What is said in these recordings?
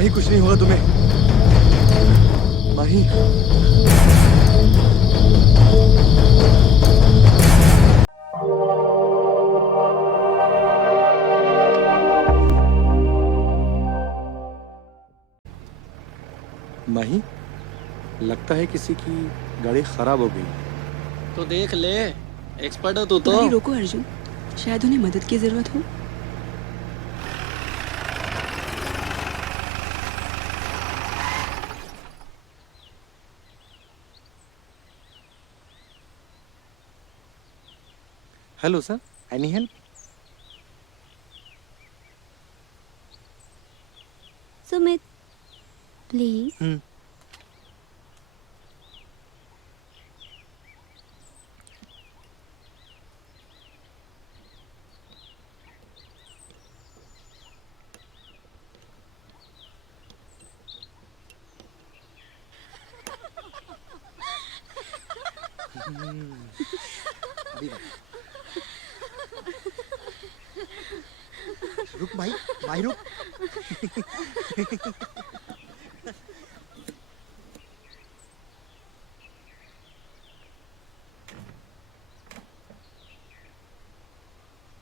माही कुछ नहीं होगा तुम्हें। माही माही लगता है किसी की गाड़ी खराब हो गई। तो देख ले, एक्सपर्ट हो तू तो। गाड़ी रोको अर्जुन, शायद उन्हें मदद की जरूरत हो। Hello sir, any help? Sumit please. रुक भाई, भाई रुक।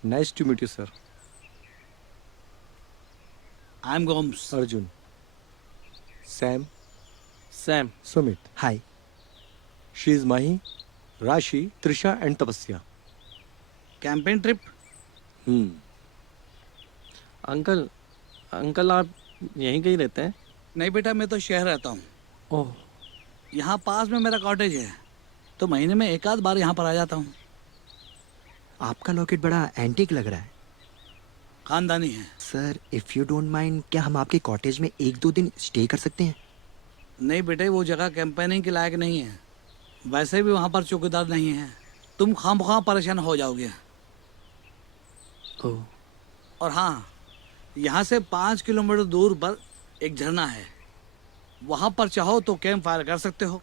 Nice to meet you sir. I am Gomes. Arjun, Sam, Sam. Sumit. Hi. She is Mahi, Rashi, Trisha and Tapasya. Campaign trip. Uncle, uncle आप यहीं कहीं रहते हैं? नहीं बेटा, मैं तो शहर रहता हूँ। ओह, यहाँ पास में मेरा कॉटेज है, तो महीने में एक आध बार यहाँ पर आ जाता हूँ। आपका लॉकेट बड़ा एंटीक लग रहा है खानदानी है। Sir. If you don't mind, क्या हम आपके कॉटेज में 1-2 दिन स्टे कर सकते हैं? नहीं बेटे, वो जगह कैंपेनिंग के लायक नहीं है। वैसे भी वहाँ पर चौकीदार नहीं है, तुम खामखा परेशान हो जाओगे। ओह। और हाँ, यहाँ से 5 किलोमीटर दूर पर एक झरना है, वहाँ पर चाहो तो कैंप फायर कर सकते हो।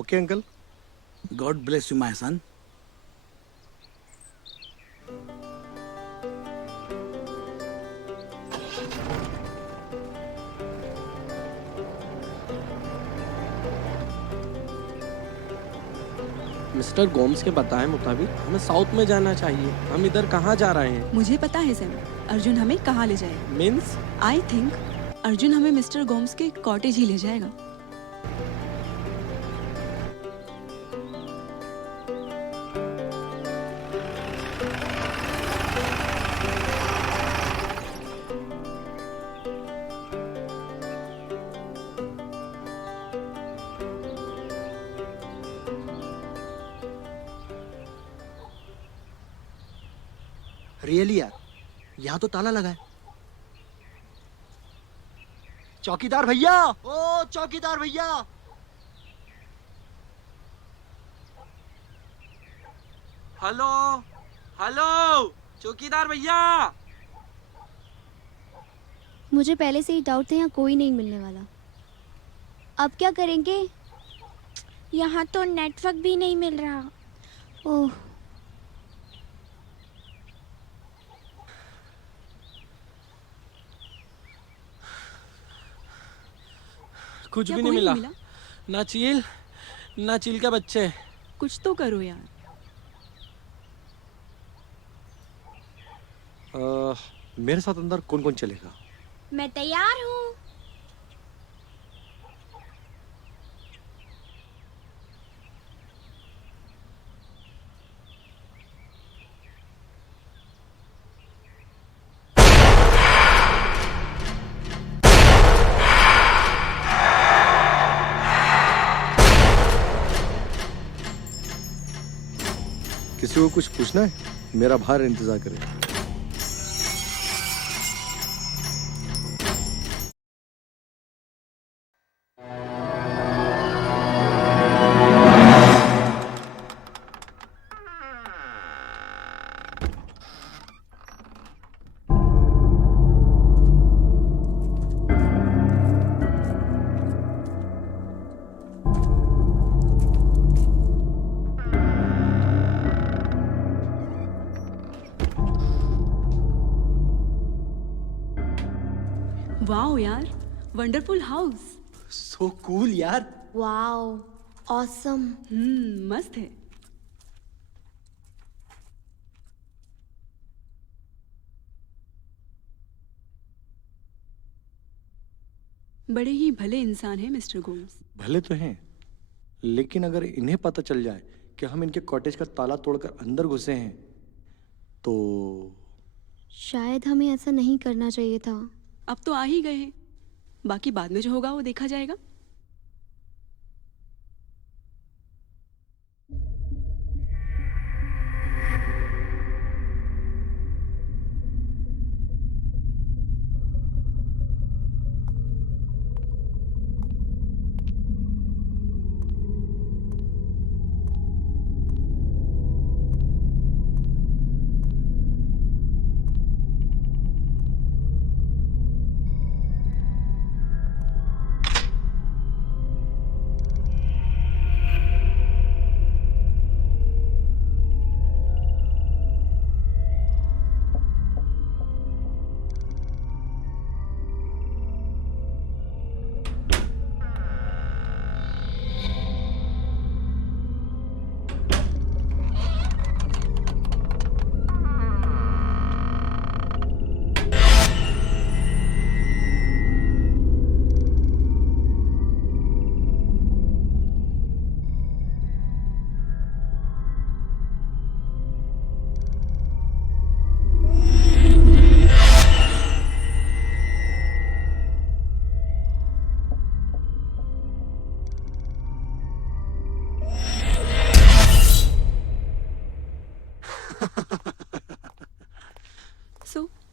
Okay uncle. God bless you my son. Mister Gomes के बताए मुताबिक हमें साउथ में जाना चाहिए। हम इधर कहाँ जा रहे हैं? मुझे पता है सैम, अर्जुन हमें कहाँ ले जाएगा। मीन्स? आई थिंक अर्जुन हमें मिस्टर गोम्स के कॉटेज ही ले जाएगा। रियली यार, यहाँ तो ताला लगा है। चौकीदार भैया, ओ चौकीदार भैया। हेलो, हेलो, चौकीदार भैया। मुझे पहले से ही डाउट था यहाँ कोई नहीं मिलने वाला। अब क्या करेंगे? यहाँ तो नेटवर्क भी नहीं मिल रहा। ओह, कुछ क्या भी कोई नहीं मिला। मिला? ना चील, ना चील के बच्चे। कुछ तो करो यार। मेरे साथ अंदर कौन कौन चलेगा? मैं तैयार हूँ। किसी को कुछ पूछना है? मेरा बाहर इंतजार करे। वाओ यार, वंडरफुल हाउस। सो कूल यार। Wow, awesome. मस्त है। बड़े ही भले इंसान हैं मिस्टर गोम्स। भले तो हैं, लेकिन अगर इन्हें पता चल जाए कि हम इनके कॉटेज का ताला तोड़कर अंदर घुसे हैं तो शायद हमें ऐसा नहीं करना चाहिए था। अब तो आ ही गए हैं, बाकी बाद में जो होगा वो देखा जाएगा।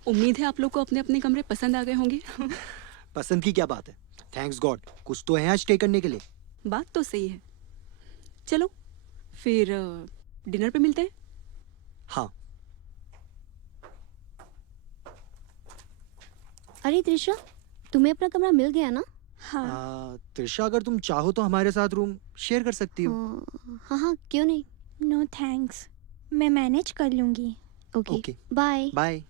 उम्मीद है आप लोग को अपने अपने कमरे पसंद आ गए होंगे। पसंद की क्या बात है, थैंक्स गॉड कुछ तो है यहाँ स्टे करने के लिए। बात तो सही है। चलो फिर डिनर पे मिलते हैं। हाँ। अरे त्रिशा, तुम्हें अपना कमरा मिल गया ना? हाँ। त्रिशा अगर तुम चाहो तो हमारे साथ रूम शेयर कर सकती हो। हाँ हाँ, क्यों नहीं। नो थैंक्स, मैं मैनेज कर लूँगी। Okay, bye. बाय।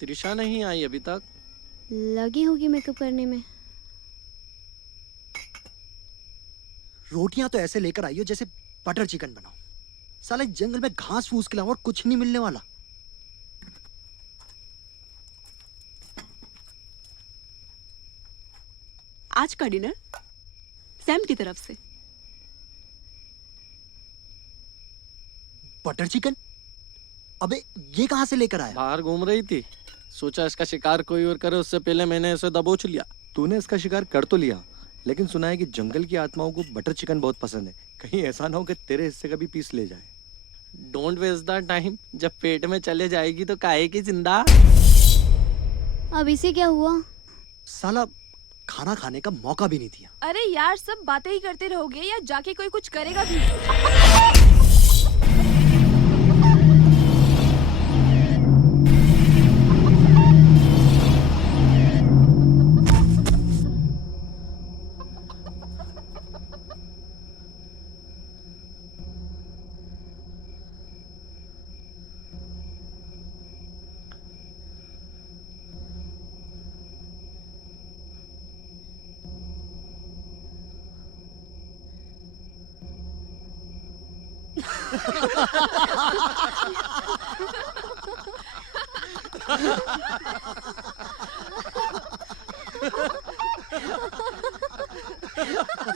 त्रिशा नहीं आई अभी तक। लगी होगी मेकअप करने में। रोटियां तो ऐसे लेकर आई हो जैसे बटर चिकन बनाओ। साले जंगल में घास फूस के अलावा और कुछ नहीं मिलने वाला। आज का डिनर सैम की तरफ से। Butter chicken? अबे ये कहां से लेकर आया? बाहर घूम रही थी, सोचा इसका शिकार कोई और करे उससे पहले मैंने इसे दबोच लिया। तूने इसका शिकार कर तो लिया, लेकिन सुना है कि जंगल की आत्माओं को बटर चिकन बहुत पसंद है। कहीं ऐसा ना हो कि तेरे हिस्से का भी पीस ले जाए। डोंट वेस्ट द टाइम, जब पेट में चले जाएगी तो काहे की जिंदा। अब इसे क्या हुआ? साला खाना खाने का मौका भी नहीं दिया। अरे यार, सब बातें ही करते रहोगे या जाके कोई कुछ करेगा भी?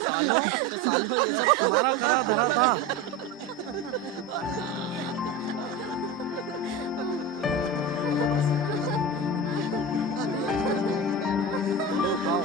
सालों सालों ये सब तुम्हारा करा धरा था। लो खाओ।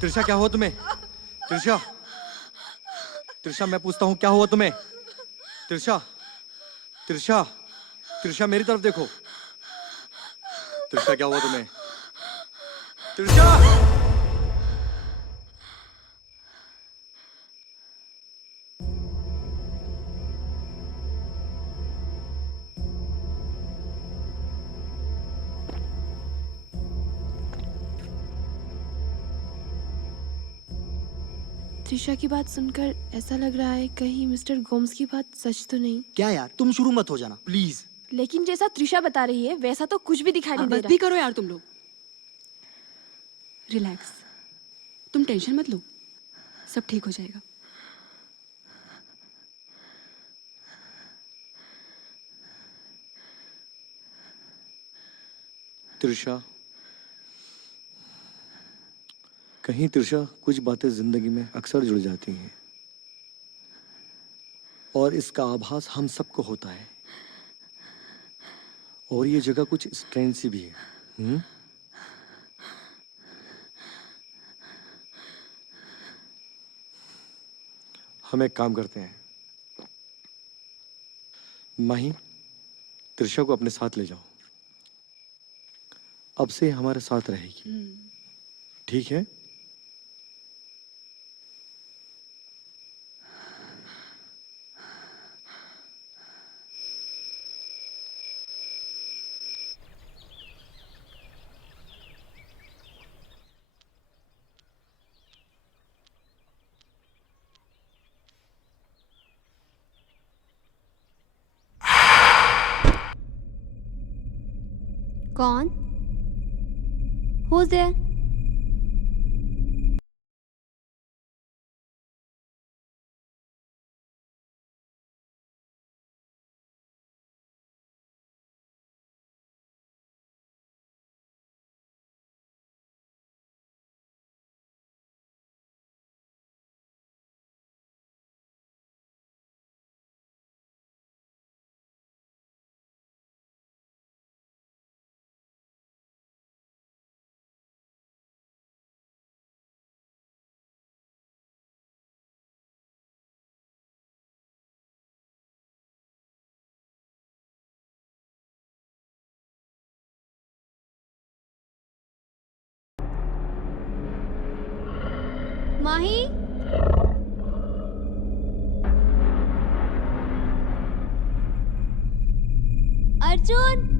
त्रिशा क्या हुआ तुम्हें? त्रिशा, त्रिशा मैं पूछता हूँ क्या हुआ तुम्हें? त्रिशा, त्रिशा, त्रिशा मेरी तरफ देखो। त्रिशा क्या हुआ तुम्हें? त्रिशा! त्रिशा की बात सुनकर ऐसा लग रहा है कहीं मिस्टर गोम्स की बात सच तो नहीं। क्या यार, तुम शुरू मत हो जाना प्लीज। लेकिन जैसा त्रिशा बता रही है वैसा तो कुछ भी दिखाई नहीं दे बस रहा। भी करो यार तुम लोग। रिलैक्स, तुम टेंशन मत लो, सब ठीक हो जाएगा। त्रिशा, कहीं त्रिशा कुछ बातें जिंदगी में अक्सर जुड़ जाती हैं और इसका आभास हम सबको होता है। और ये जगह कुछ स्ट्रेंज सी भी है। हम एक काम करते हैं, माही, त्रिशा को अपने साथ ले जाओ। अब से हमारे साथ रहेगी, ठीक है? कौन? Who's there? Mahi? Arjun?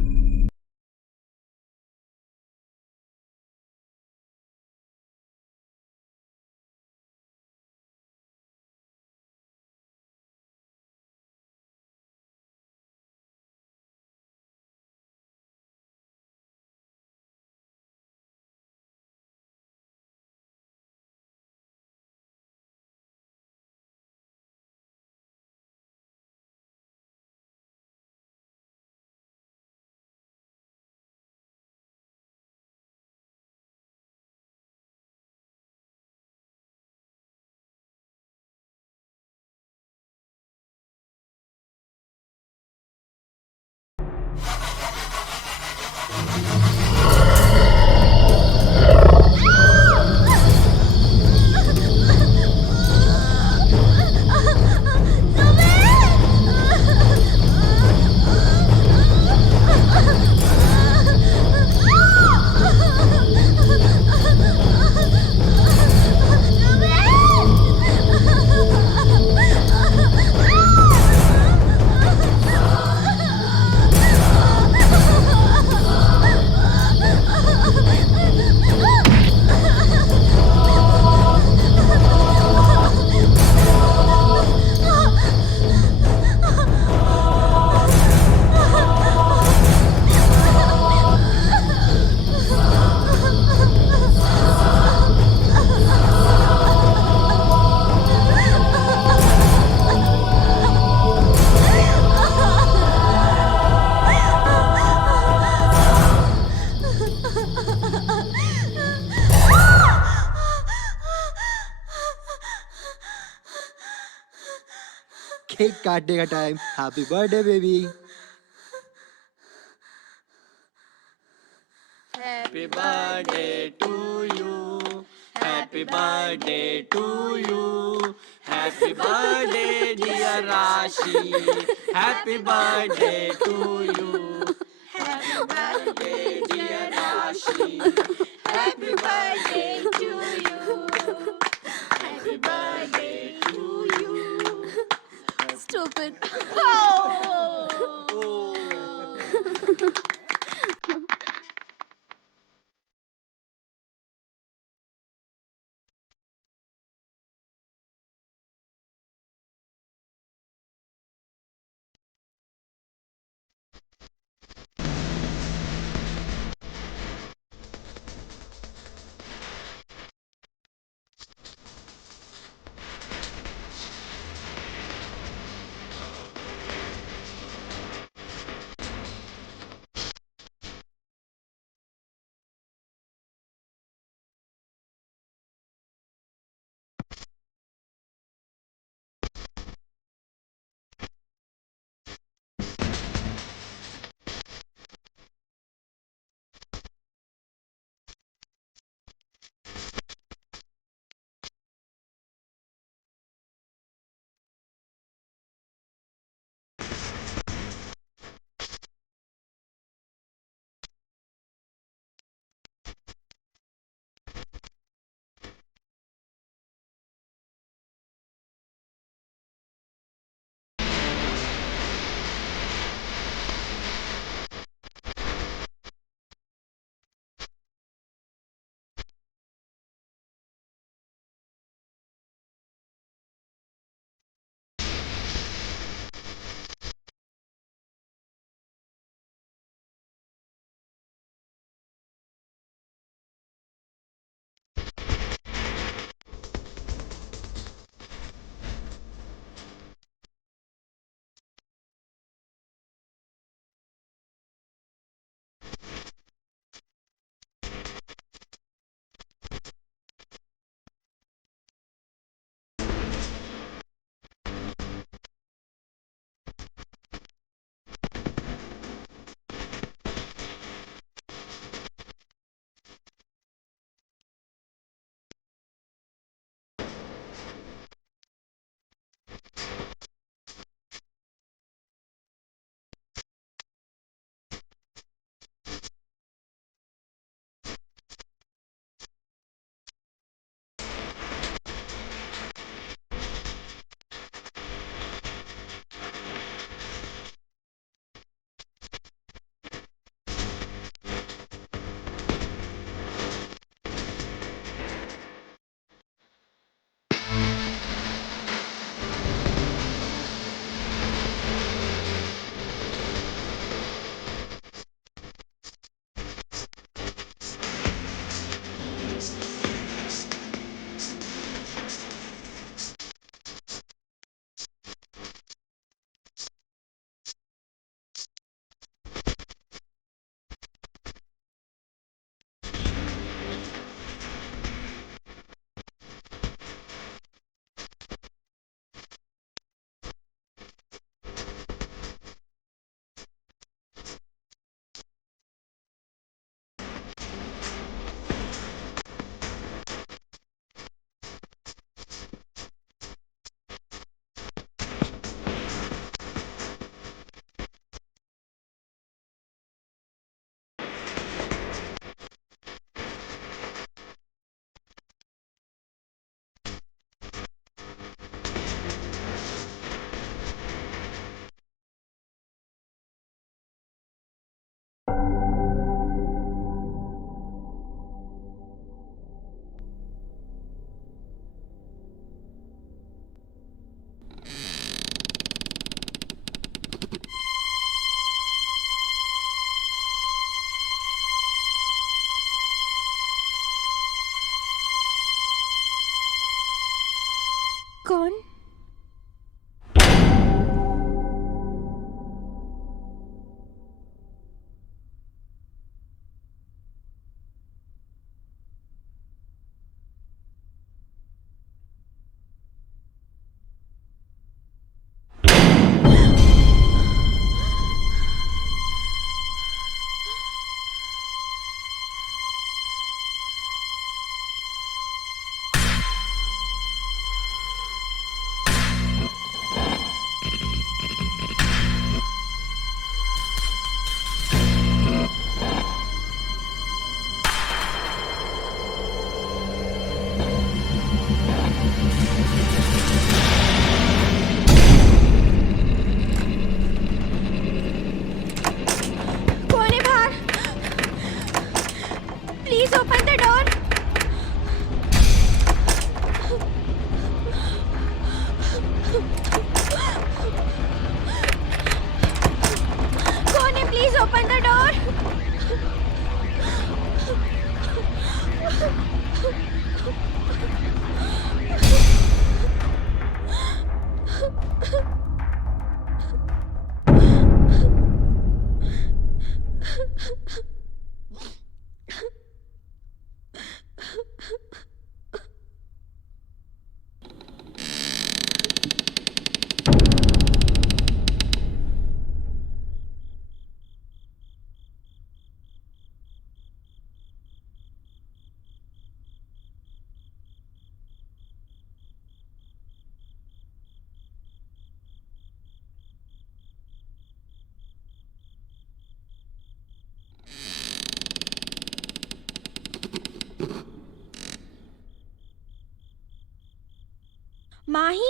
Cake काटने का time. Happy birthday baby. Happy birthday to you. Happy birthday to you. Happy birthday, dear Rashi. Happy birthday to you. Happy birthday, dear Rashi. Happy birthday to you. Happy birthday to you. Stupid. Open the door. Mahi,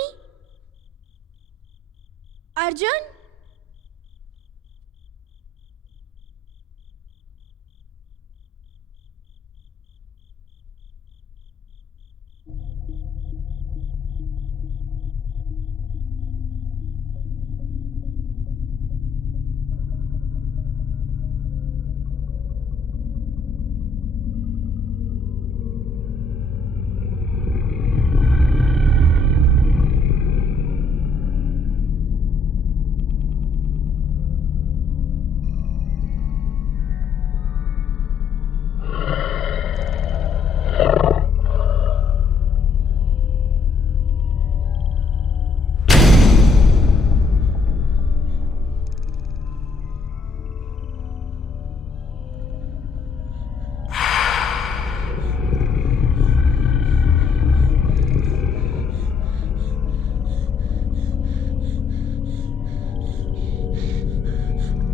Arjun,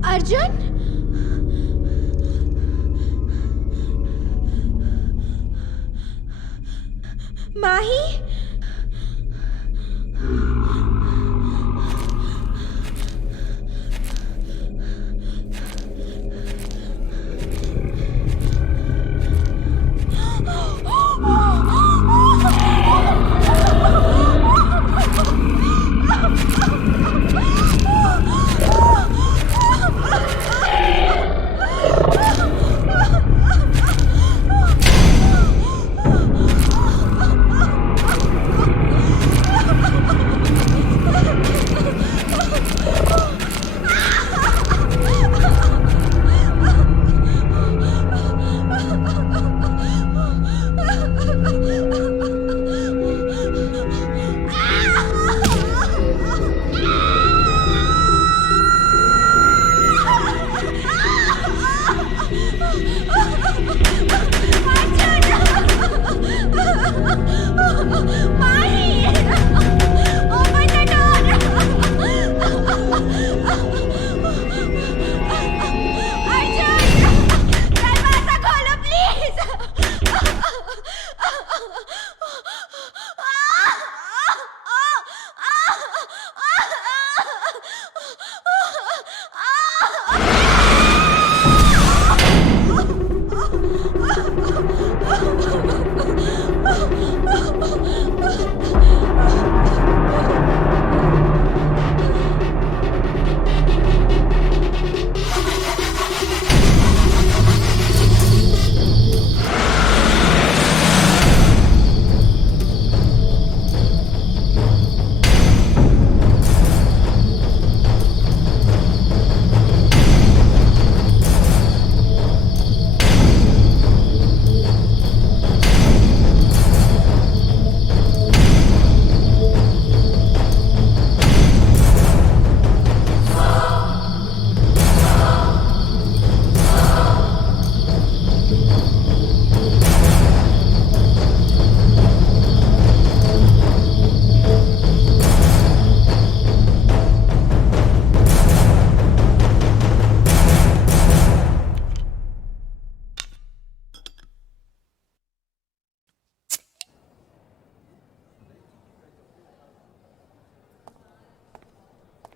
Arjun, Mahi,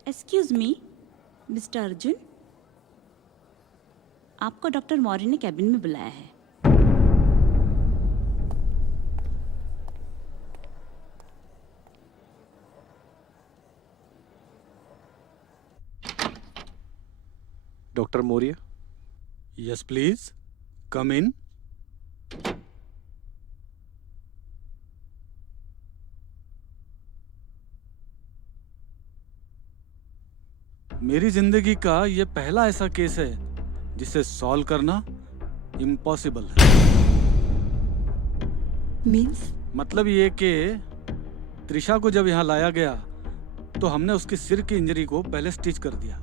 excuse me, mister Arjun, आपको doctor Maurya ने cabin में बुलाया है। Doctor Maurya. Yes please, कम इन। मेरी जिंदगी का ये पहला ऐसा केस है जिसे सॉल्व करना इम्पॉसिबल है। मीन्स? मतलब ये कि त्रिशा को जब यहाँ लाया गया तो हमने उसकी सिर की इंजरी को पहले स्टिच कर दिया।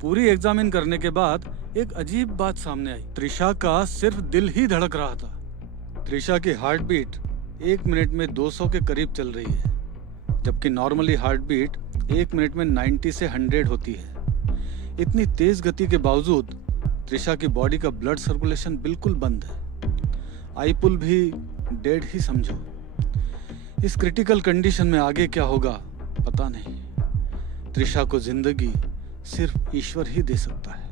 पूरी एग्जामिन करने के बाद एक अजीब बात सामने आई। त्रिशा का सिर्फ दिल ही धड़क रहा था। त्रिशा की हार्ट बीट 1 मिनट में 200 के करीब चल रही है, जबकि नॉर्मली हार्ट बीट 1 मिनट में 90 से 100 होती है। इतनी तेज गति के बावजूद त्रिशा की बॉडी का ब्लड सर्कुलेशन बिल्कुल बंद है। आई पुल भी डेड ही समझो। इस क्रिटिकल कंडीशन में आगे क्या होगा पता नहीं। त्रिशा को जिंदगी सिर्फ ईश्वर ही दे सकता है।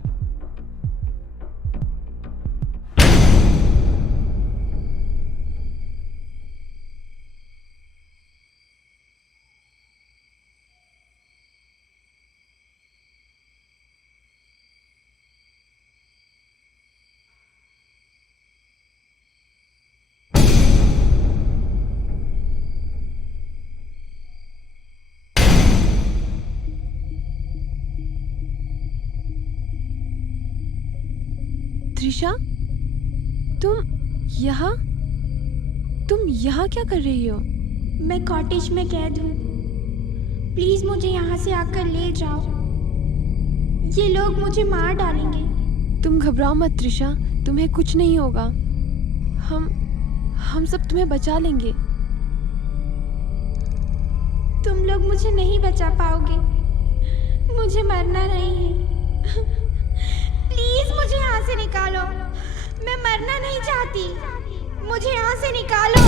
त्रिशा, तुम यहाँ क्या कर रही हो? मैं कॉटेज में कैद हूँ। प्लीज मुझे यहाँ से आकर ले जाओ। ये लोग मुझे मार डालेंगे। तुम घबराओ मत त्रिशा, तुम्हें कुछ नहीं होगा। हम सब तुम्हें बचा लेंगे। तुम लोग मुझे नहीं बचा पाओगे। मुझे मरना नहीं है। प्लीज मुझे यहाँ से निकालो। मैं मरना नहीं चाहती। मुझे यहाँ से निकालो।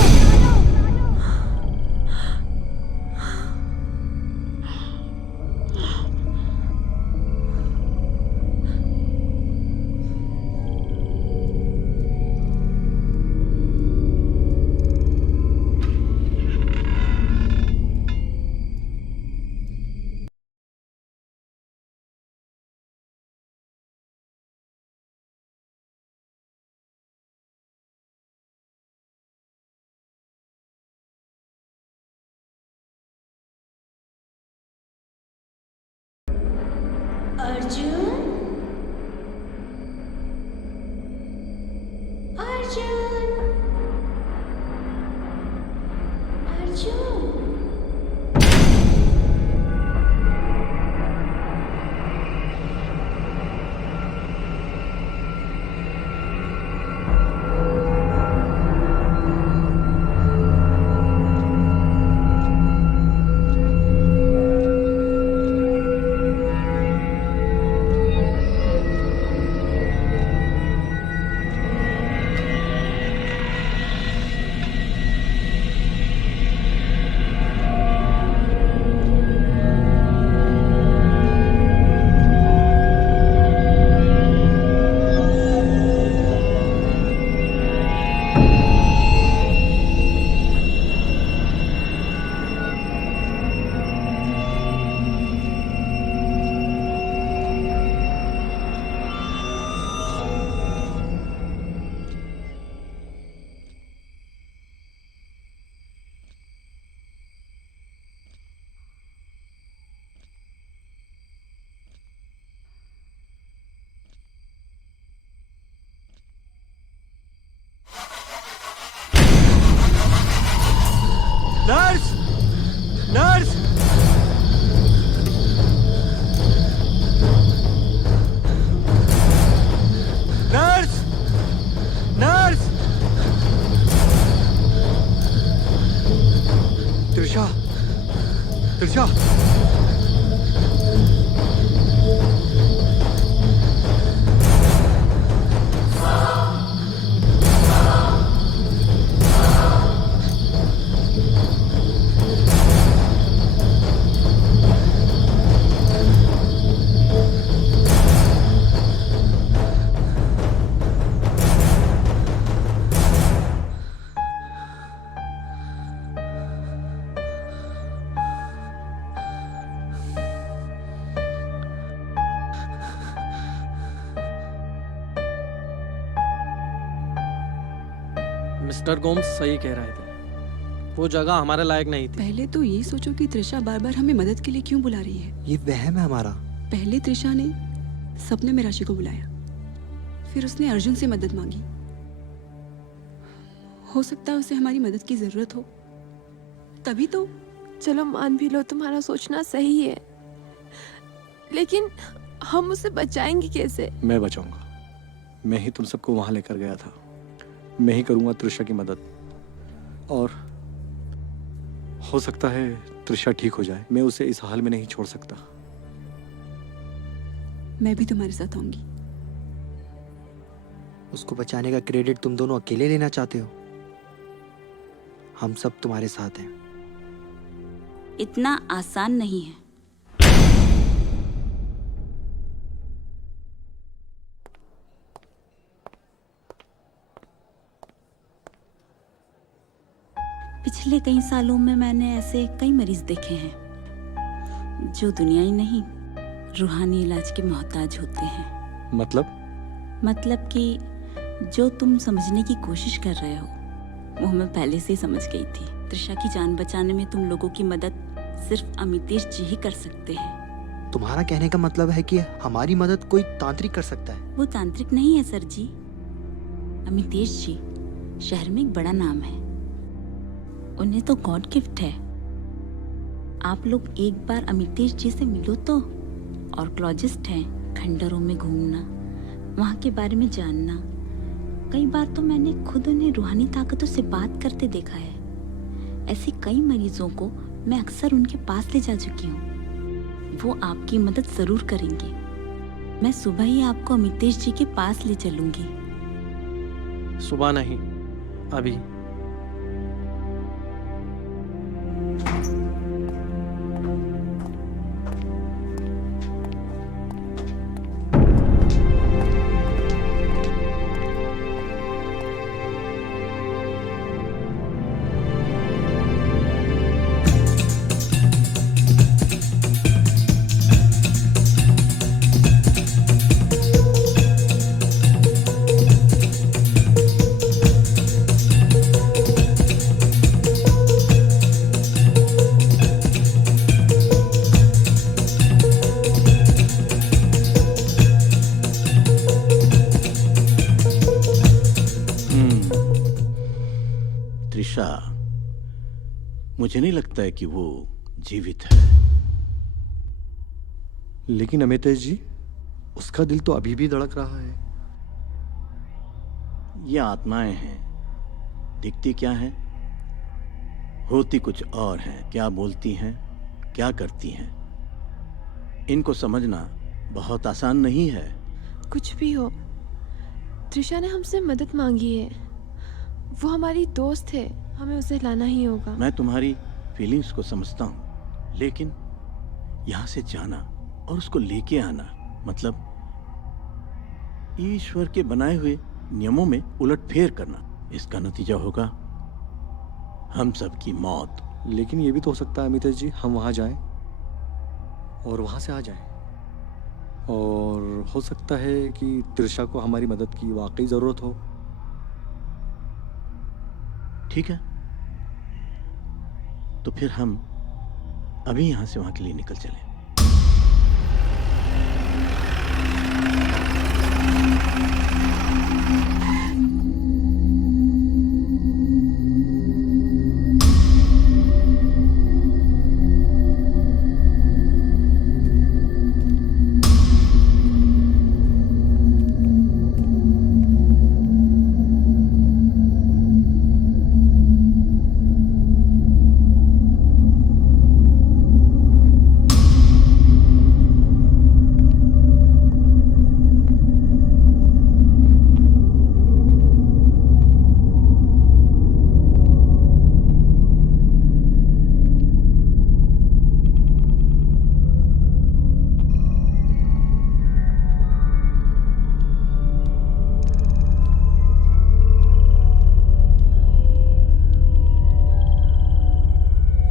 अर्जुन, अर्जुन, अर्जुन। मिस्टर गोम्स सही कह रहे थे, वो जगह हमारे लायक नहीं थी। पहले तो ये सोचो कि त्रिशा बार बार हमें मदद के लिए क्यों बुला रही है। ये वहम है हमारा। पहले त्रिशा ने सपने में राशि को बुलाया, फिर उसने अर्जुन से मदद मांगी। हो सकता है उसे हमारी मदद की जरूरत हो, तभी तो। चलो मान भी लो तुम्हारा सोचना सही है, लेकिन हम उसे बचाएंगे कैसे? मैं बचाऊंगा। मैं ही तुम सबको वहां लेकर गया था। मैं ही करूंगा त्रिशा की मदद, और हो सकता है त्रिशा ठीक हो जाए। मैं उसे इस हाल में नहीं छोड़ सकता। मैं भी तुम्हारे साथ आऊंगी। उसको बचाने का क्रेडिट तुम दोनों अकेले लेना चाहते हो? हम सब तुम्हारे साथ हैं। इतना आसान नहीं है। पिछले कई सालों में मैंने ऐसे कई मरीज देखे हैं जो दुनियाई नहीं, रूहानी इलाज के मोहताज होते हैं। मतलब कि जो तुम समझने की कोशिश कर रहे हो वो मैं पहले से ही समझ गई थी। त्रिशा की जान बचाने में तुम लोगों की मदद सिर्फ अमितेश जी ही कर सकते हैं। तुम्हारा कहने का मतलब है कि हमारी मदद कोई तांत्रिक कर सकता है? वो तांत्रिक नहीं है सर जी। अमितेश जी शहर में एक बड़ा नाम है, उन्हें तो गॉड गिफ्ट है। आप लोग एक बार अमितेश जी से मिलो तो। ऑर्कोलॉजिस्ट हैं, खंडरों में घूमना, वहाँ के बारे में जानना। कई बार तो मैंने खुद उन्हें रूहानी ताकतों से बात करते देखा है। ऐसे कई मरीजों को मैं अक्सर उनके पास ले जा चुकी हूँ। वो आपकी मदद जरूर करेंगे। मैं सुबह ही आपको अमितेश जी के पास ले चलूंगी। सुबह नहीं, अभी। त्रिशा, मुझे नहीं लगता है कि वो जीवित है। लेकिन अमितेश जी, उसका दिल तो अभी भी धड़क रहा है। ये आत्माएं हैं, दिखती क्या हैं, होती कुछ और हैं। क्या बोलती हैं, क्या करती हैं, इनको समझना बहुत आसान नहीं है। कुछ भी हो, त्रिशा ने हमसे मदद मांगी है। वो हमारी दोस्त है, हमें उसे लाना ही होगा। मैं तुम्हारी फीलिंग्स को समझता हूँ, लेकिन यहाँ से जाना और उसको लेके आना मतलब ईश्वर के बनाए हुए नियमों में उलटफेर करना। इसका नतीजा होगा हम सब की मौत। लेकिन ये भी तो हो सकता है अमितेश जी, हम वहां जाएं और वहां से आ जाएं। और हो सकता है कि त्रिशा को हमारी मदद की वाकई जरूरत हो। ठीक है, तो फिर हम अभी यहां से वहां के लिए निकल चलें।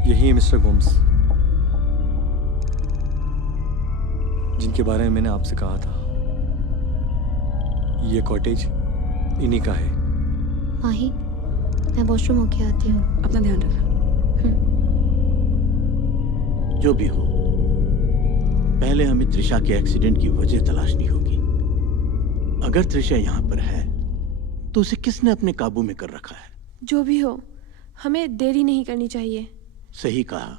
यही है मिस्टर गोम्स, जिनके बारे में मैंने आपसे कहा था। ये कॉटेज इन्हीं का है। माही, मैं वॉशरूम होके आती हूँ। अपना ध्यान रखना। जो भी हो, पहले हमें त्रिशा के एक्सीडेंट की वजह तलाशनी होगी। अगर त्रिशा यहाँ पर है तो उसे किसने अपने काबू में कर रखा है? जो भी हो, हमें देरी नहीं करनी चाहिए। सही कहा।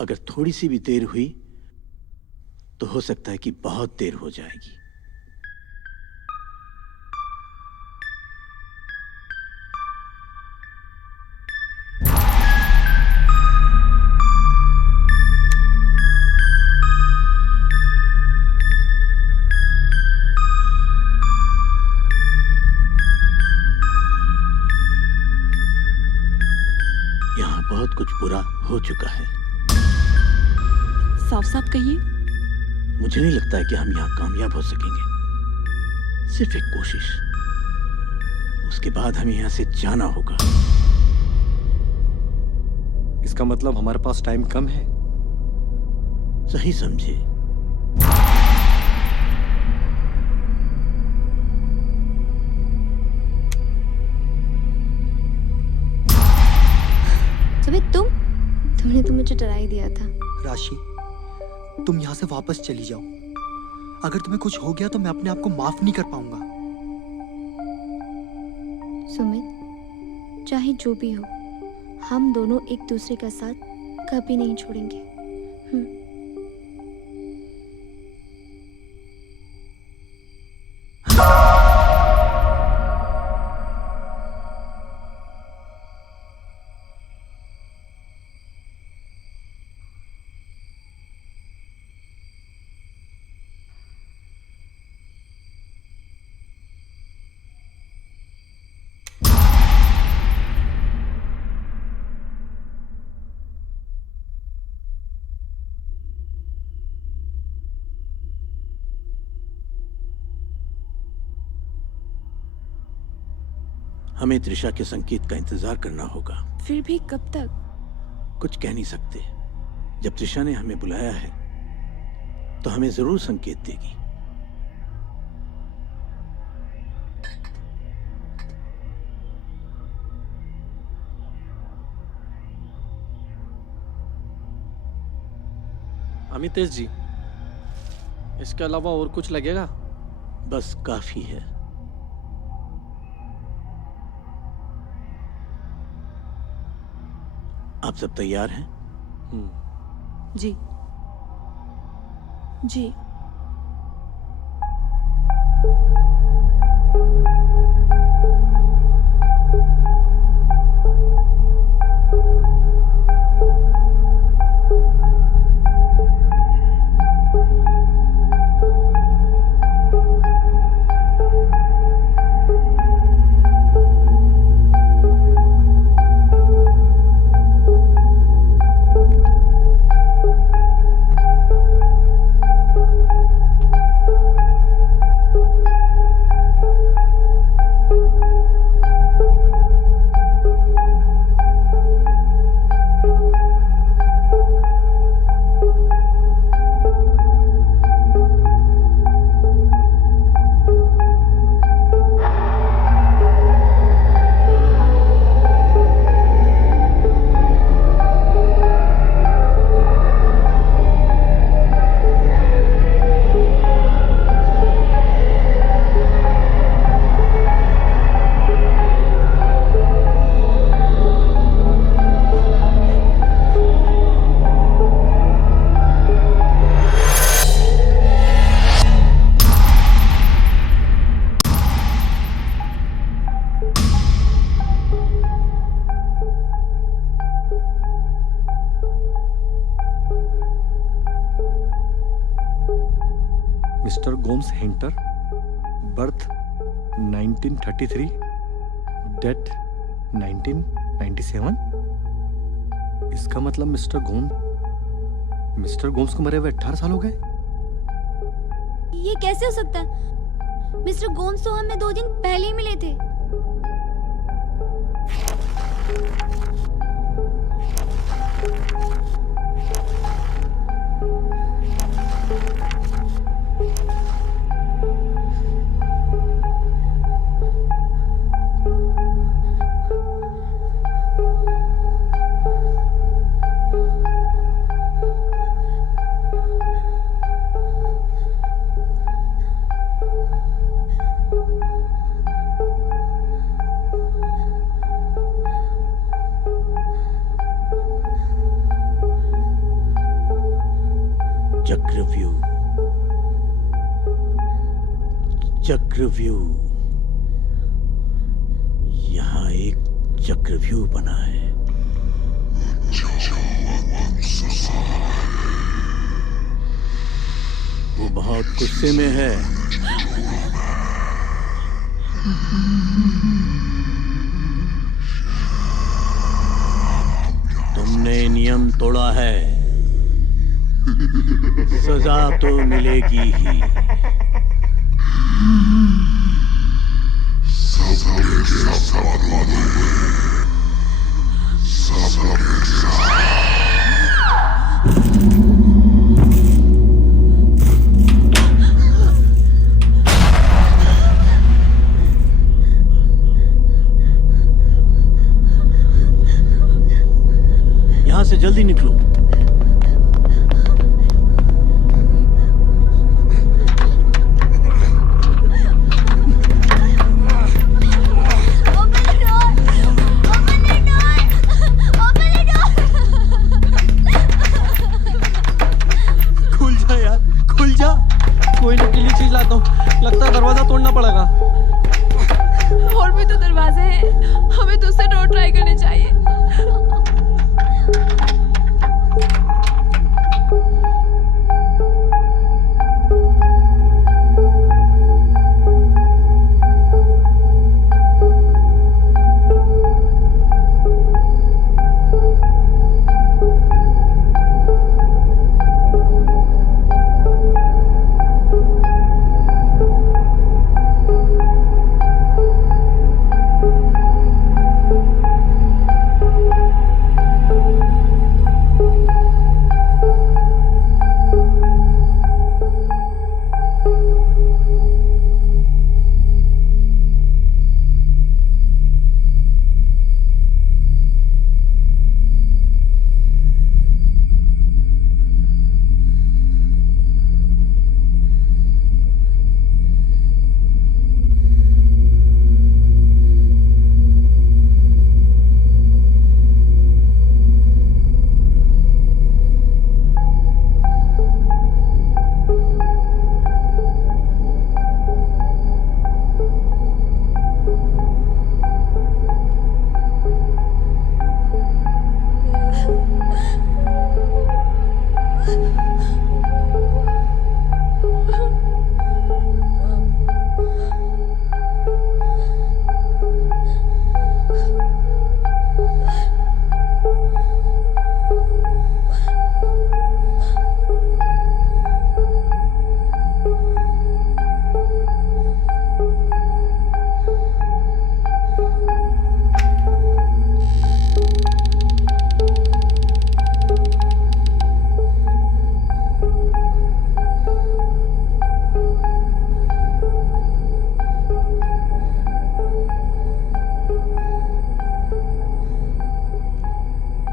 अगर थोड़ी सी भी देर हुई तो हो सकता है कि बहुत देर हो जाएगी। यहाँ बहुत कुछ बुरा हो चुका है। साफ साफ कहिए। मुझे नहीं लगता है कि हम यहाँ कामयाब हो सकेंगे। सिर्फ एक कोशिश, उसके बाद हमें यहाँ से जाना होगा। इसका मतलब हमारे पास टाइम कम है। सही समझे। सुमित, तुमने तो मुझे डरा ही दिया था। राशि, तुम यहाँ से वापस चली जाओ। अगर तुम्हें कुछ हो गया तो मैं अपने आप को माफ नहीं कर पाऊंगा। सुमित, चाहे जो भी हो, हम दोनों एक दूसरे का साथ कभी नहीं छोड़ेंगे। हमें त्रिशा के संकेत का इंतजार करना होगा। फिर भी कब तक? कुछ कह नहीं सकते। जब त्रिशा ने हमें बुलाया है तो हमें जरूर संकेत देगी। अमितेश जी, इसके अलावा और कुछ लगेगा? बस काफी है। आप सब तैयार हैं? जी। जी। Mister Gomes Hinter, birth 1933, death 1997। इसका मतलब मिस्टर गोम्स को मरे हुए 18 साल हो गए। ये कैसे हो सकता है? मिस्टर गोम्स तो हमें 2 दिन पहले ही मिले थे। चक्रव्यूह, चक्रव्यूह, यहाँ एक चक्रव्यूह बना है। वो बहुत गुस्से में है। तुमने नियम तोड़ा है, सजा तो मिलेगी ही। यहां से जल्दी निकलो। खुल जा यार, खुल जा। कोई नुकीली चीज लाता हूँ, लगता है दरवाजा तोड़ना पड़ेगा। और भी तो दरवाजे हैं, हमें दूसरे डोर ट्राई करने चाहिए।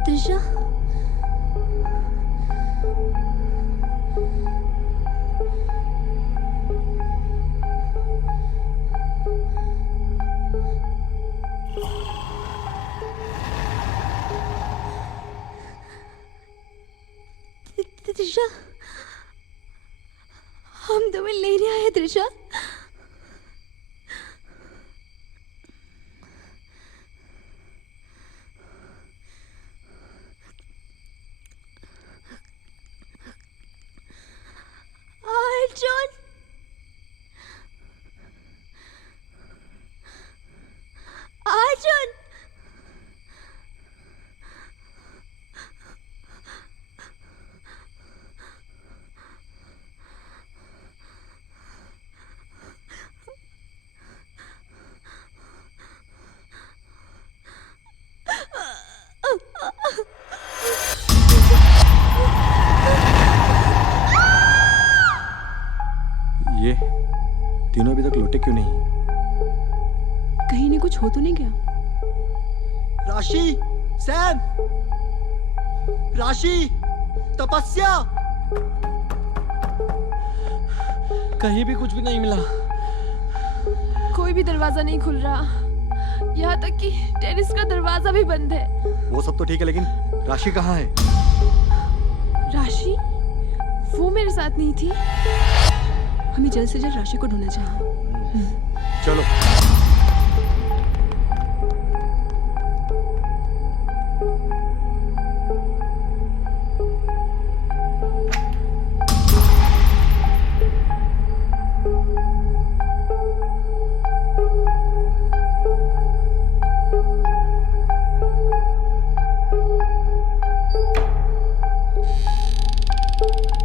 त्रिशा, त्रिशा, हम तुम्हें लेने आए हैं त्रिशा। अर्जुन, अर्जुन, ये तीनों अभी तक लौटे क्यों नहीं? कहीं ने कुछ हो तो नहीं गया? राशि, सैम, राशि, तपस्या। कहीं भी कुछ भी नहीं मिला। कोई भी दरवाजा नहीं खुल रहा, यहाँ तक कि टेरेस का दरवाजा भी बंद है। वो सब तो ठीक है, लेकिन राशि कहाँ है? राशि, वो मेरे साथ नहीं थी। हमें जल्द से जल्द राशि को ढूंढना चाहिए। चलो।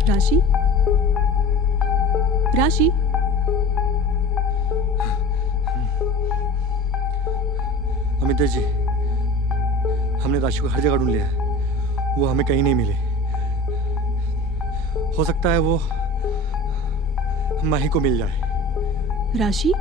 राशि, राशि, अमितेश जी, हमने राशि को हर जगह ढूंढ लिया है, वो हमें कहीं नहीं मिली। हो सकता है वो माही को मिल जाए। राशि,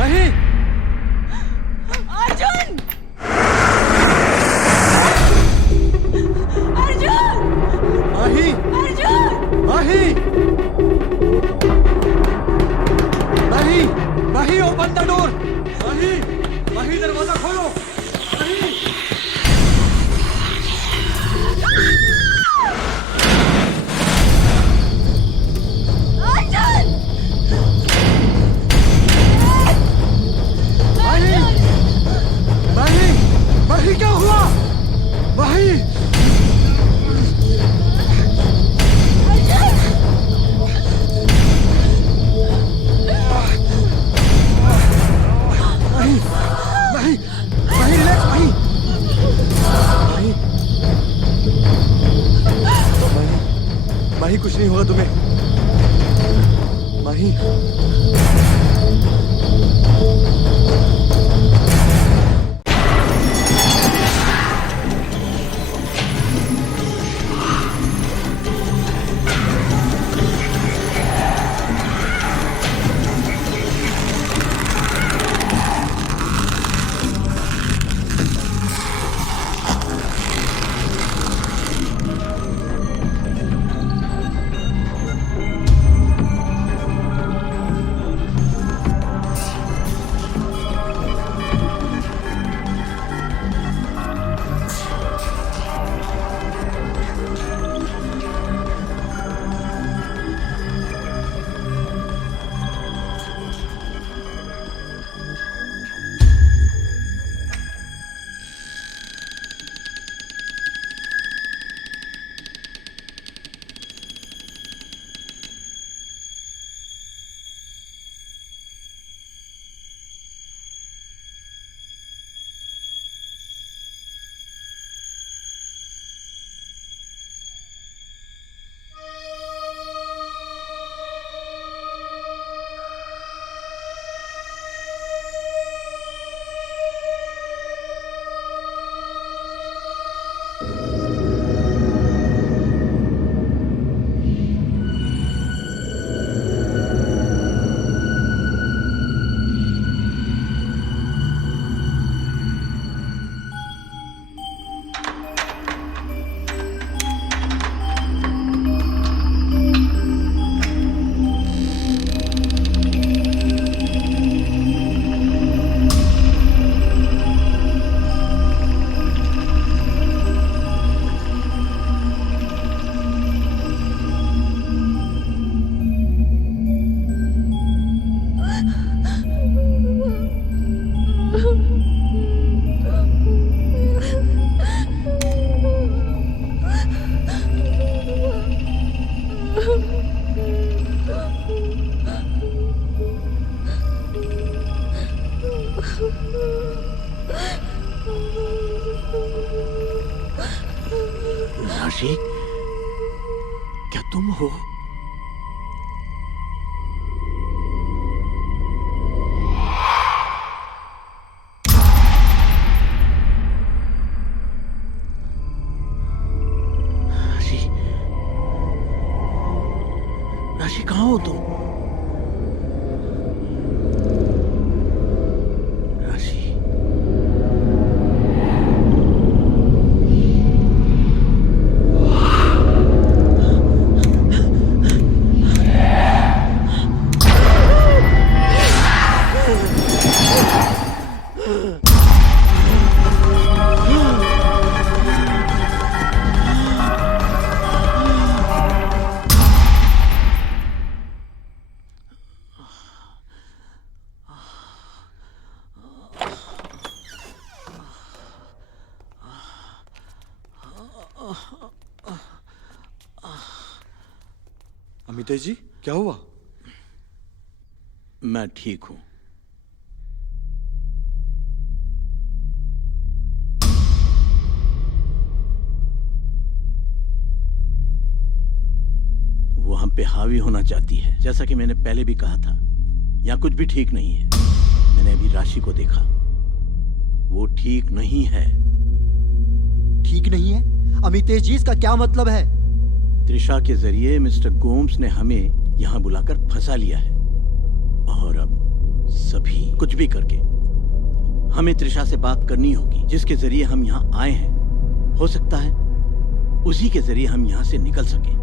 माही, अर्जुन, अर्जुन, माही, अर्जुन, माही, माही, माही, ओपन द डोर। माही, माही, दरवाजा खोलो। माही, माही, माही, क्या हुआ? माही, माही, माही, माही, रिलैक्स, माही, माही, माही, माही, कुछ नहीं होगा तुम्हें। माही, राशि, क्या तुम हो? राशि, राशि कहाँ हो तुम? राशि, अमितेश जी, क्या हुआ? मैं ठीक हूं। वो हम पे हावी होना चाहती है। जैसा कि मैंने पहले भी कहा था, यहाँ कुछ भी ठीक नहीं है। मैंने अभी राशि को देखा, वो ठीक नहीं है। ठीक नहीं है? अमितेश जी, इसका क्या मतलब है? त्रिशा के जरिए मिस्टर गोम्स ने हमें यहाँ बुलाकर फंसा लिया है, और अब सभी कुछ भी करके हमें त्रिशा से बात करनी होगी, जिसके जरिए हम यहाँ आए हैं। हो सकता है उसी के जरिए हम यहाँ से निकल सकें।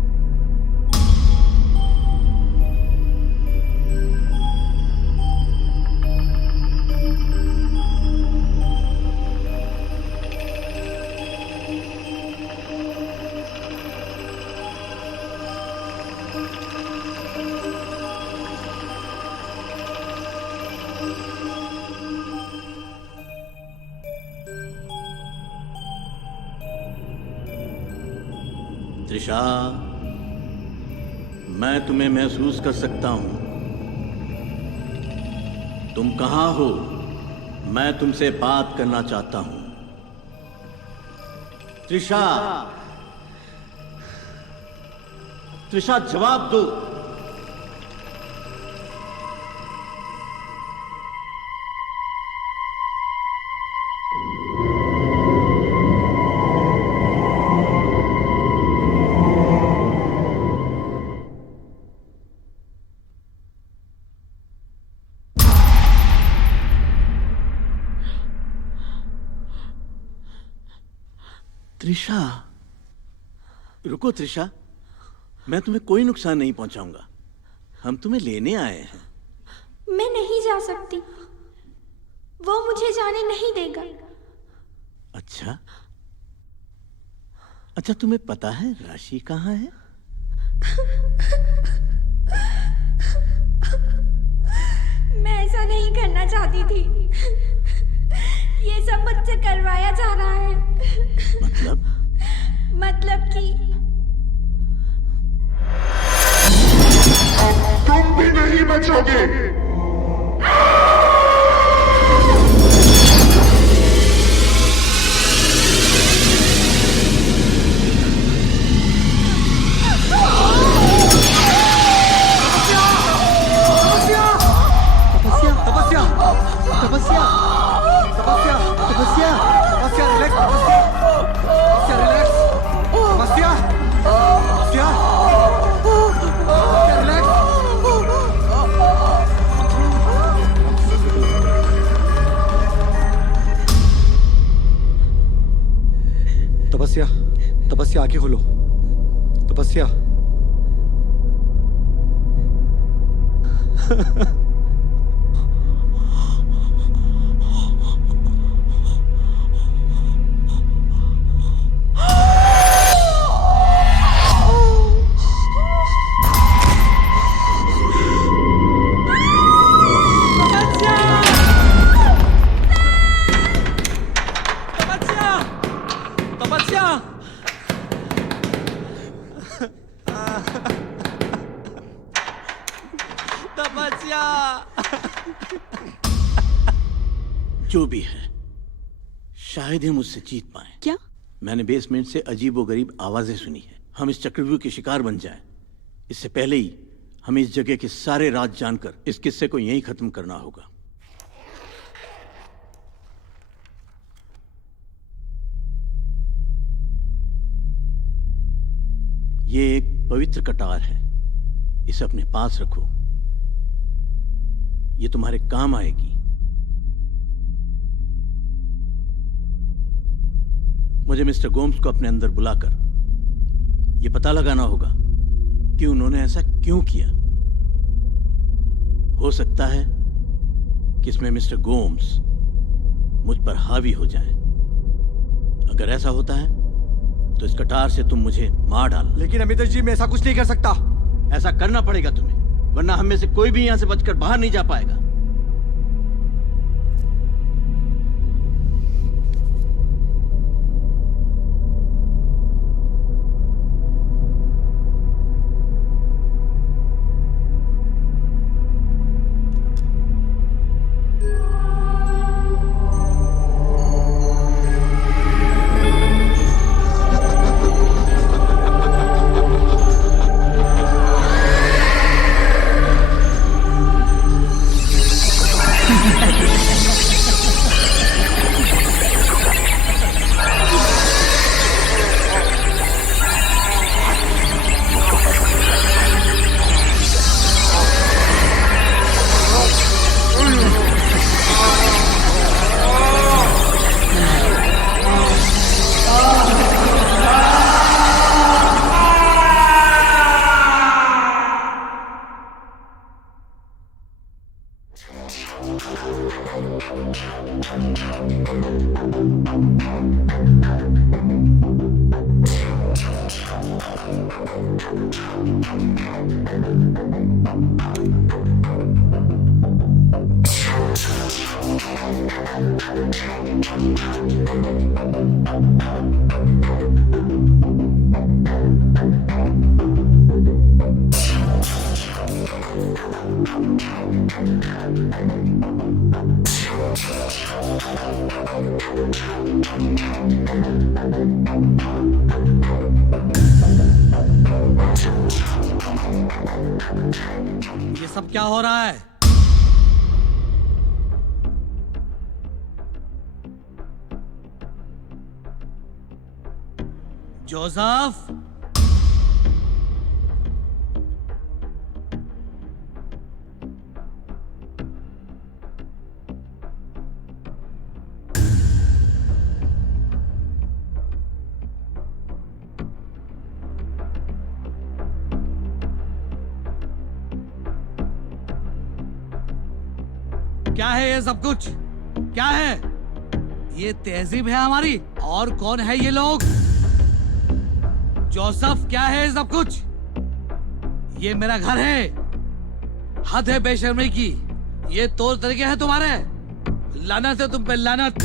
त्रिशा, मैं तुम्हें महसूस कर सकता हूं। तुम कहां हो? मैं तुमसे बात करना चाहता हूं। त्रिशा, त्रिशा, जवाब दो। त्रिशा, रुको त्रिशा, मैं तुम्हें कोई नुकसान नहीं पहुंचाऊंगा। हम तुम्हें लेने आए हैं। मैं नहीं जा सकती, वो मुझे जाने नहीं देगा। अच्छा, अच्छा, तुम्हें पता है राशि कहाँ है? मैं ऐसा नहीं करना चाहती थी। ये सब मुझसे करवाया जा रहा है। मतलब कि तुम भी नहीं बचोगे। तपस्या, आंखें खोलो। तपस्या। जो भी है, शायद ही मुझसे जीत पाए। क्या? मैंने बेसमेंट से अजीबोगरीब आवाजें सुनी है। हम इस चक्रव्यूह के शिकार बन जाएं, इससे पहले ही हमें इस जगह के सारे राज जानकर इस किस्से को यहीं खत्म करना होगा। ये एक पवित्र कटार है, इसे अपने पास रखो, ये तुम्हारे काम आएगी। मुझे मिस्टर गोम्स को अपने अंदर बुलाकर यह पता लगाना होगा कि उन्होंने ऐसा क्यों किया। हो सकता है कि इसमें मिस्टर गोम्स मुझ पर हावी हो जाएं। अगर ऐसा होता है तो इस कटार से तुम मुझे मार डालना। लेकिन अमितेश जी, मैं ऐसा कुछ नहीं कर सकता। ऐसा करना पड़ेगा तुम्हें, वरना हम में से कोई भी यहां से बचकर बाहर नहीं जा पाएगा। ये सब क्या हो रहा है? जोसेफ, क्या है ये सब कुछ? क्या है ये? तहजीब है हमारी? और कौन है ये लोग? जोसेफ, क्या है ये सब कुछ? ये मेरा घर है। हद है बेशर्मी की। ये तौर तरीके हैं तुम्हारे। लानत है तुम पे, लानत।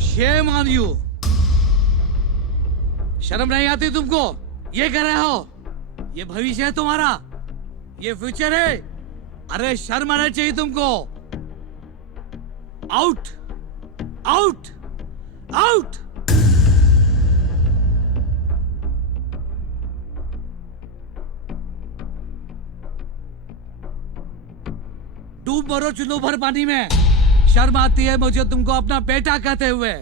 Shame on you. शर्म नहीं आती तुमको? ये कर रहे हो? ये भविष्य है तुम्हारा, ये फ्यूचर है। अरे शर्म आना चाहिए तुमको। Out, out, out. डूब मरो चुल्लू भर पानी में। शर्म आती है मुझे तुमको अपना बेटा कहते हुए।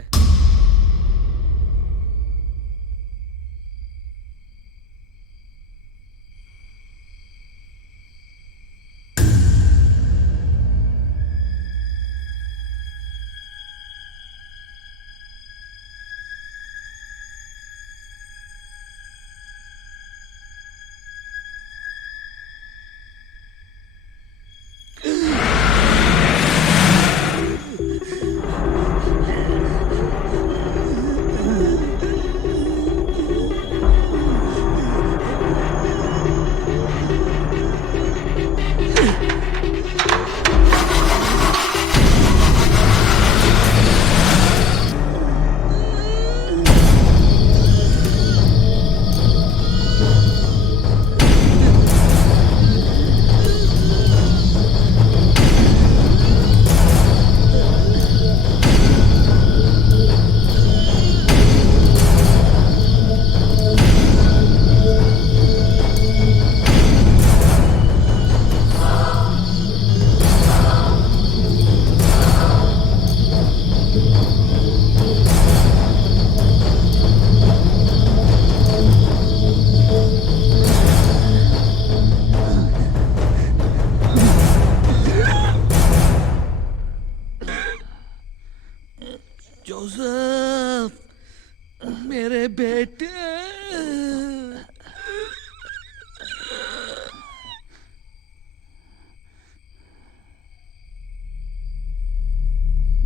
मेरे बेटे।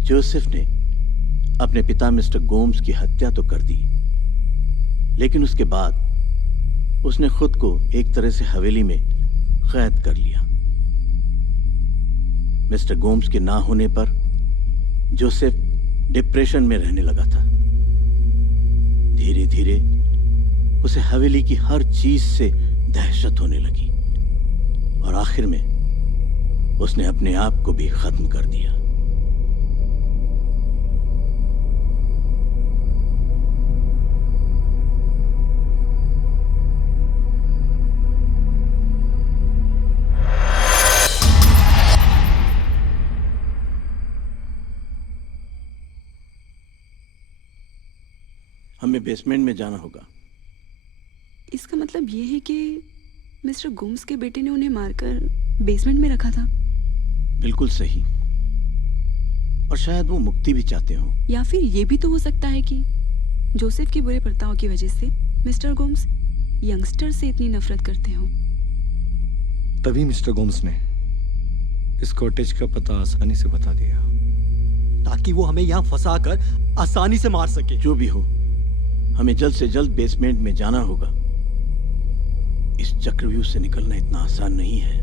जोसेफ ने अपने पिता मिस्टर गोम्स की हत्या तो कर दी, लेकिन उसके बाद उसने खुद को एक तरह से हवेली में कैद कर लिया। मिस्टर गोम्स के ना होने पर जोसेफ डिप्रेशन में रहने लगा था। धीरे धीरे उसे हवेली की हर चीज से दहशत होने लगी और आखिर में उसने अपने आप को भी खत्म कर दिया। हमें बेसमेंट में जाना होगा। इसका मतलब ये है कि मिस्टर गोम्स के बेटे ने उन्हें मारकर बेसमेंट में रखा था। बिल्कुल सही। और शायद वो मुक्ति भी चाहते हो। या फिर ये भी तो हो सकता है कि जोसेफ के बुरे बर्ताव की वजह से मिस्टर गोम्स यंगस्टर से इतनी नफरत करते हो। तभी मिस्टर गोम्स ने इस कॉटेज का पता आसानी से बता दिया, ताकि वो हमें यहाँ फंसा कर आसानी से मार सके। जो भी हो, हमें जल्द से जल्द बेसमेंट में जाना होगा। इस चक्रव्यूह से निकलना इतना आसान नहीं है।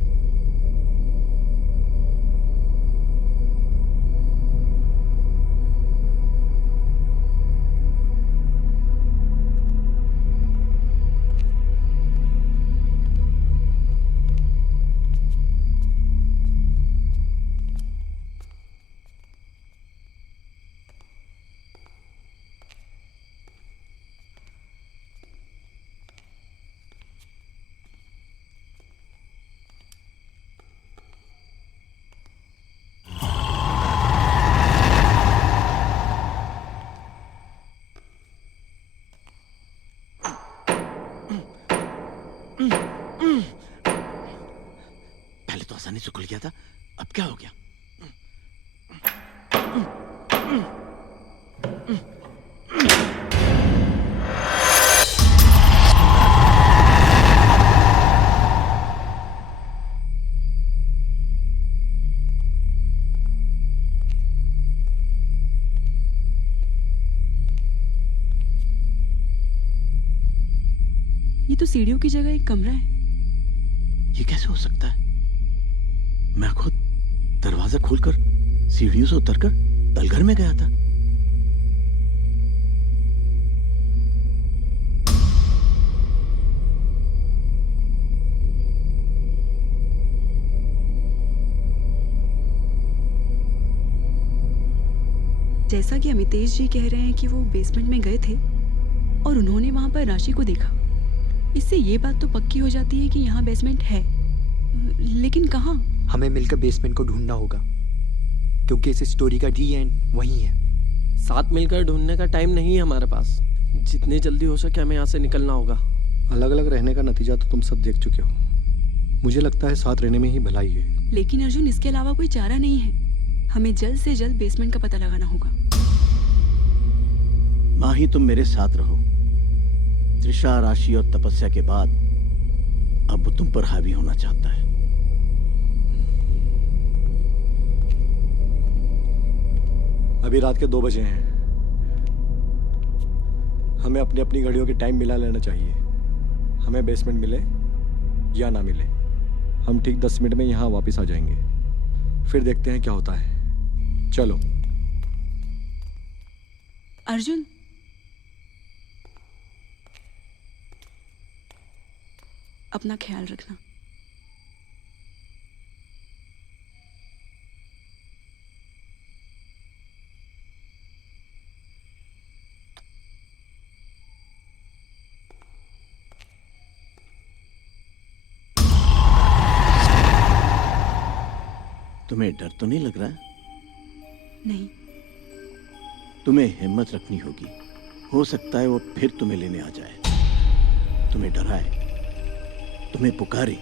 पहले तो आसानी से खुल गया था, अब क्या हो गया? ये तो सीढ़ियों की जगह एक कमरा है। ये कैसे हो सकता है? मैं खुद दरवाजा खोलकर सीढ़ियों से उतरकर तलघर में गया था। जैसा कि अमितेश जी कह रहे हैं कि वो बेसमेंट में गए थे और उन्होंने वहां पर राशि को देखा, इससे ये बात तो पक्की हो जाती है कि यहाँ बेसमेंट है, लेकिन कहाँ? हमें मिलकर बेसमेंट को ढूंढना होगा, क्योंकि इस स्टोरी का डी एंड वही है। साथ मिलकर ढूंढने का टाइम नहीं है हमारे पास। जितनी जल्दी हो सके हमें यहाँ से निकलना होगा। अलग अलग रहने का नतीजा तो तुम सब देख चुके हो। मुझे लगता है साथ रहने में ही भलाई है। लेकिन अर्जुन, इसके अलावा कोई चारा नहीं है। हमें जल्द से जल्द बेसमेंट का पता लगाना होगा। माही, तुम मेरे साथ रहो। त्रिशा, राशि और तपस्या के बाद अब वो तुम पर हावी होना चाहता है। अभी रात के 2 बजे हैं। हमें अपनी अपनी घड़ियों के टाइम मिला लेना चाहिए। हमें बेसमेंट मिले या ना मिले, हम ठीक 10 मिनट में यहाँ वापस आ जाएंगे। फिर देखते हैं क्या होता है। चलो। अर्जुन, अपना ख्याल रखना। तुम्हें डर तो नहीं लग रहा है? नहीं। तुम्हें हिम्मत रखनी होगी। हो सकता है वो फिर तुम्हें लेने आ जाए, तुम्हें डराए, तुम्हें पुकारे,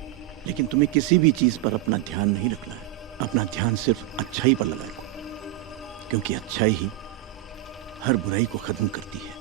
लेकिन तुम्हें किसी भी चीज पर अपना ध्यान नहीं रखना है। अपना ध्यान सिर्फ अच्छाई पर लगाए, क्योंकि अच्छाई ही हर बुराई को खत्म करती है।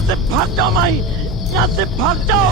यहाँ से भाग जाओ माही, यहाँ से भाग जाओ।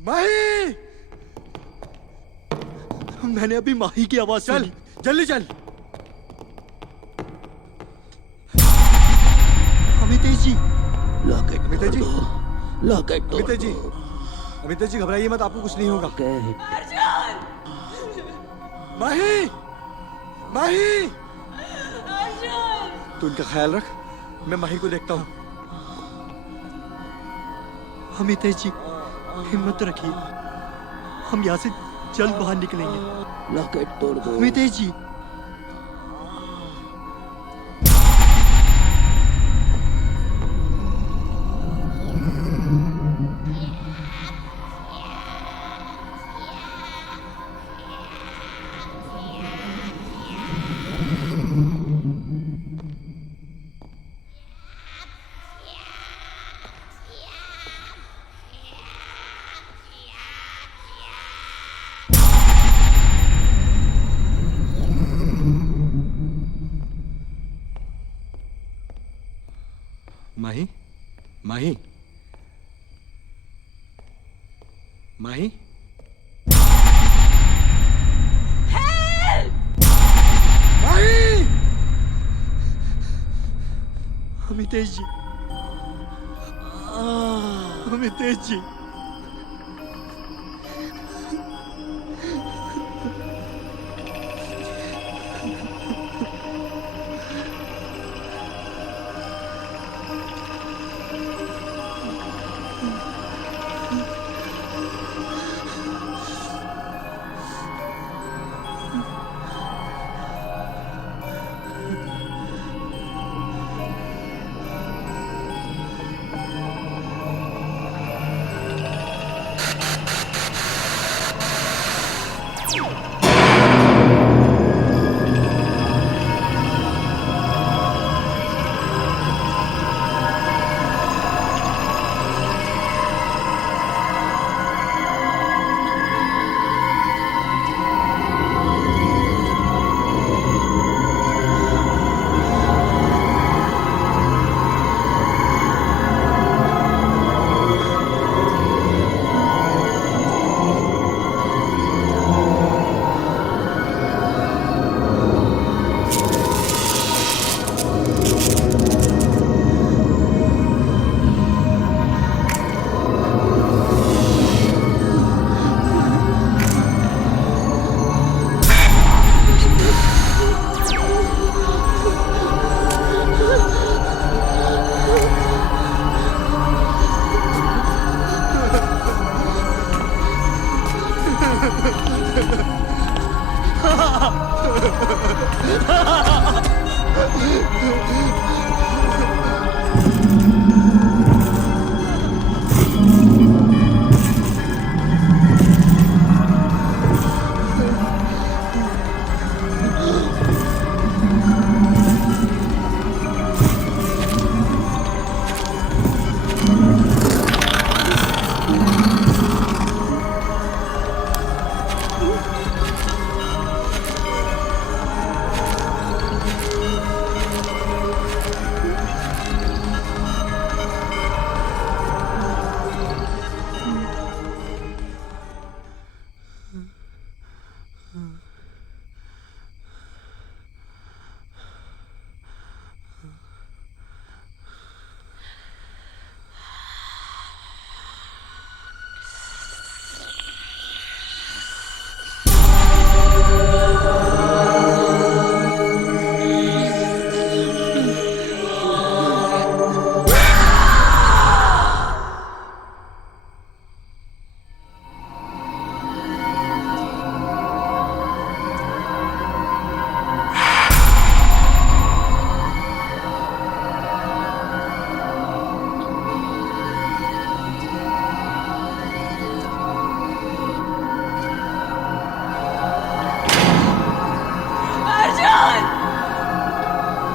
माही! मैंने अभी माही की आवाज चल, सुनी। जल्दी चल। अमितेश जी, लॉकेट अमितेश जी, लॉकेट तोड़ अमितेश जी, अमितेश जी घबराइए मत, आपको कुछ नहीं होगा। माही! माही! तू इनका ख्याल रख, मैं माही को देखता हूँ। अमितेश जी, हिम्मत रखिए, हम यहाँ से जल्द बाहर निकलेंगे। लॉकेट तोड़ दो। अमितेश जी, माही, माही, माही, माही! अमितेश जी, अमितेश जी,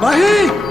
माही!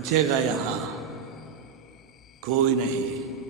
बचेगा यहाँ कोई नहीं।